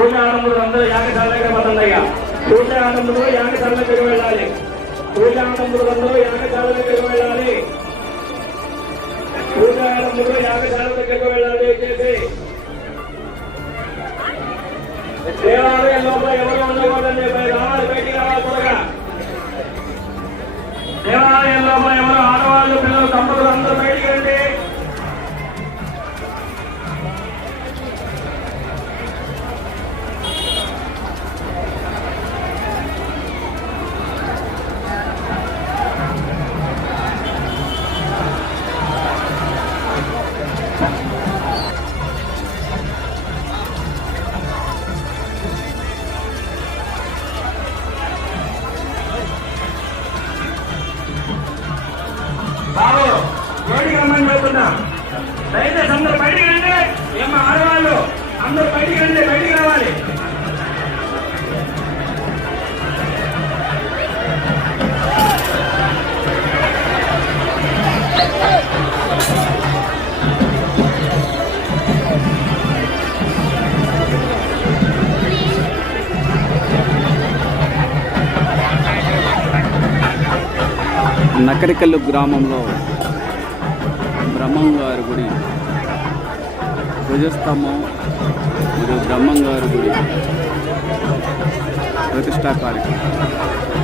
పూజానందులు అందరూ యాగశాల దగ్గర పదండయ్యా. పూజానందులు యాగశాల దగ్గర వెళ్ళాలి. పూజానందులు అందరూ యాగశాల దగ్గరకు వెళ్ళాలి. పూజానందులు యాగశాల దగ్గరకు వెళ్ళాలి. చేసి దేవాలయం లోపల ఎవరు ఉండకూడదండి. రావాలి, బయటికి రావాలి త్వరగా. దేవాలయం లోపల ఎవరు ఆడవాళ్ళు పిల్లలు తమ్ముడు అందరూ బయటికి రండి. బాబు బయటికి రమ్మని చెప్తున్నా. దయచేసి అందరూ బయటికి రండి. ఏమో ఆడవాళ్ళు అందరూ బయటికి రండి, బయటికి రావాలి. నకరికల్లు గ్రామంలో బ్రహ్మంగారి గుడి ధ్వజస్తంభం మరియు బ్రహ్మంగారి గుడి ప్రతిష్టా కార్యక్రమం